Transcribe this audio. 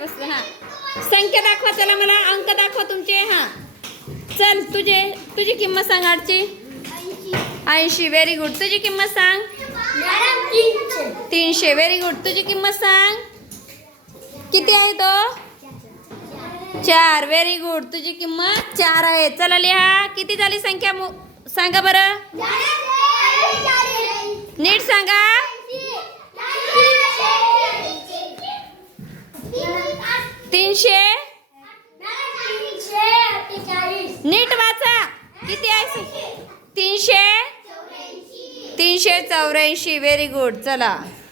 बस हा संख्या दाखवा. चला मला अंक दाखवा तुमचे. हा चल तुझी किंमत सांग. 8ची 80. Very good. तुझी किंमत सांग. 300. Very good. तुझी किंमत सांग. किती आहे तो? 4. Very good. तुझी किंमत 4 आहे. चला लिहा. किती झाली संख्या सांगा बरं. नीट सांगा. 300. नीट वाचा. किती आहे? 384. Very good. चला.